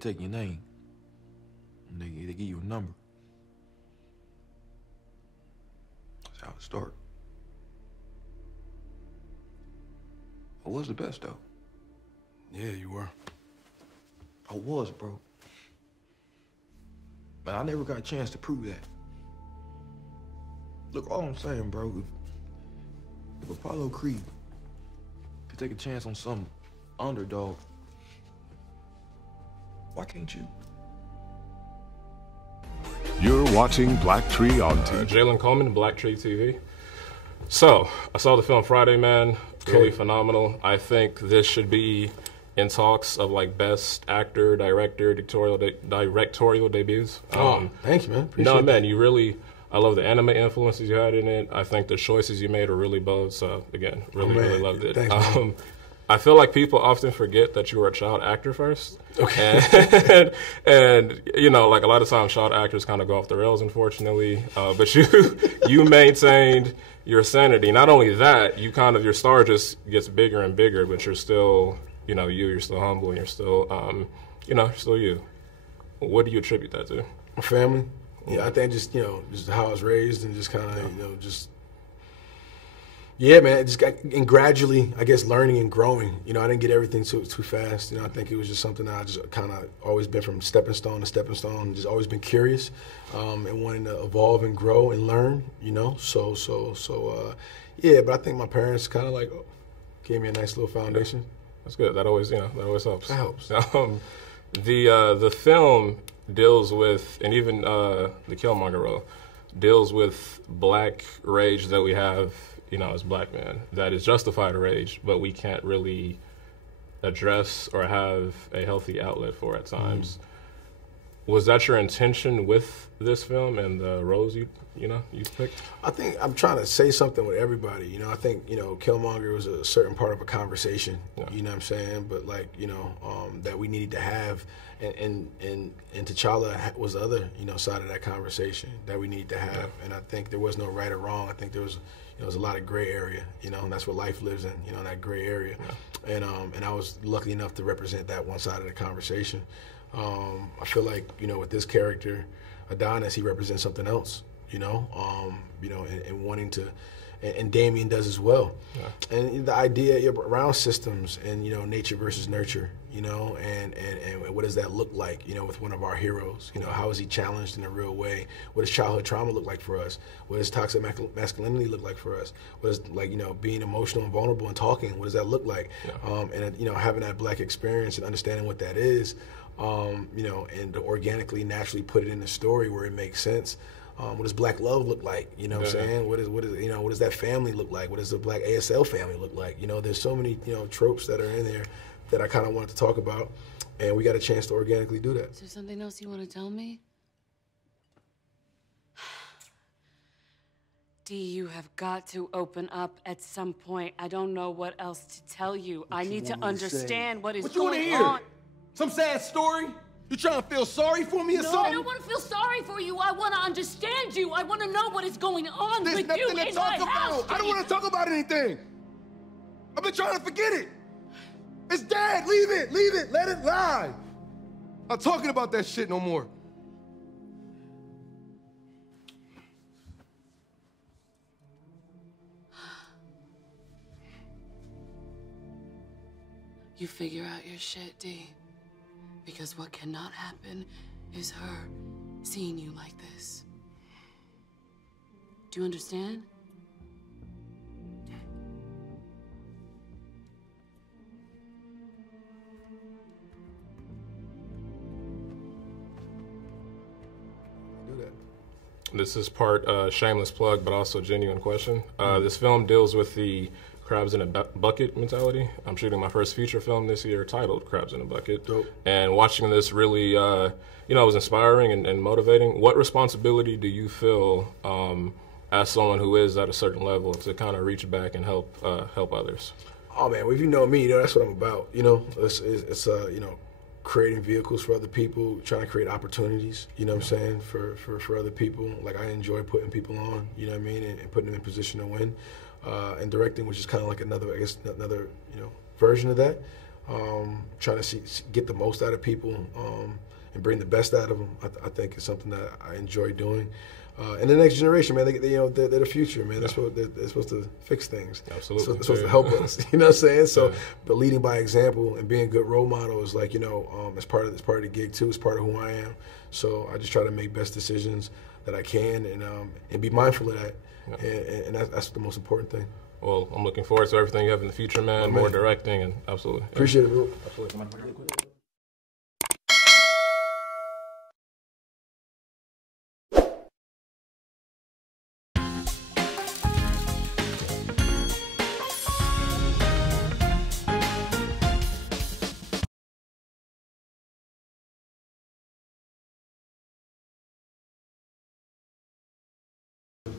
take your name. And they give you a number. That's how it started. I was the best, though. Yeah, you were. I was, bro. But I never got a chance to prove that. Look, all I'm saying, bro, if Apollo Creed could take a chance on some underdog, why can't you? You're watching BLACKTREE on TV. Jalen Coleman, BLACKTREE TV. So, I saw the film Friday, man. Really phenomenal. I think this should be in talks of like best actor, director, directorial debuts. Thank you, man. Appreciate no, man, you really, I love the anime influences you had in it. I think the choices you made are really bold. So, again, really loved it. Thanks, I feel like people often forget that you were a child actor first. Okay. And you know, like a lot of times child actors kind of go off the rails, unfortunately. But you maintained your sanity. Not only that, you kind of, your star just gets bigger and bigger, but you're still, you know, you're still humble and you're still, you know, still you. What do you attribute that to? My family. Yeah, I think just, you know, just how I was raised and just kind of, you know, just, yeah, man, and gradually, I guess, learning and growing. You know, I didn't get everything too fast. You know, I think it was just something that I just kind of always been from stepping stone to stepping stone, just always been curious and wanting to evolve and grow and learn, you know. Yeah, but I think my parents kind of like gave me a nice little foundation. That's good. That always, you know, that always helps. That helps. The film deals with, and even the Killmonger role, deals with black rage that we have, you know, as black men, that is justified rage, but we can't really address or have a healthy outlet for at times. Was that your intention with this film and the roles you picked? I think I'm trying to say something with everybody. You know, I think, you know, Killmonger was a certain part of a conversation. Yeah. You know what I'm saying? But like, you know, that we needed to have, and T'Challa was the other, you know, side of that conversation that we needed to have. Yeah. And I think there was no right or wrong. I think there was, you know, there's a lot of gray area, you know, and that's what life lives in, you know, that gray area. Yeah. And I was lucky enough to represent that one side of the conversation. I feel like, you know, with this character, Adonis, he represents something else, you know, and wanting to, and Damien does as well. Yeah. And the idea around systems and, you know, nature versus nurture, you know, and what does that look like, you know, with one of our heroes? You know, how is he challenged in a real way? What does childhood trauma look like for us? What does toxic masculinity look like for us? What does, like, you know, being emotional and vulnerable and talking, what does that look like? Yeah. And, you know, having that black experience and understanding what that is, you know, and to organically, naturally put it in the story where it makes sense. What does black love look like? You know what I'm saying? What is, you know, what does that family look like? What does the black ASL family look like? You know, there's so many, you know, tropes that are in there that I kind of wanted to talk about, and we got a chance to organically do that. Is there something else you want to tell me? Dee, you have got to open up at some point. I don't know what else to tell you. I need to understand what is going on. Some sad story? You trying to feel sorry for me or something? No, I don't want to feel sorry for you. I want to understand you. I want to know what is going on with you in my house. I don't want to talk about anything. I've been trying to forget it. It's dead. Leave it, let it lie. Not talking about that shit no more. You figure out your shit, D. Because what cannot happen is her seeing you like this. Do you understand? This is part shameless plug, but also genuine question. This film deals with the crabs in a bucket mentality. I'm shooting my first feature film this year titled Crabs in a Bucket. Dope. And watching this really, you know, was inspiring and motivating. What responsibility do you feel as someone who is at a certain level to kind of reach back and help others? Oh man, well, if you know me, you know that's what I'm about. You know, it's you know, creating vehicles for other people, trying to create opportunities, you know what I'm saying, for other people. Like, I enjoy putting people on, you know what I mean, and putting them in position to win. And directing, which is kind of like another, I guess, another, you know, version of that. trying to get the most out of people and bring the best out of them. I think is something that I enjoy doing. And the next generation, man, they're the future, man. They're supposed to fix things. Absolutely. They're supposed to help us. You know what I'm saying? So, but leading by example and being a good role model is like, it's part of the gig too. It's part of who I am. So I just try to make best decisions that I can and be mindful of that. And that's the most important thing. Well, I'm looking forward to everything you have in the future, man. More directing and absolutely. Appreciate it, bro. Absolutely.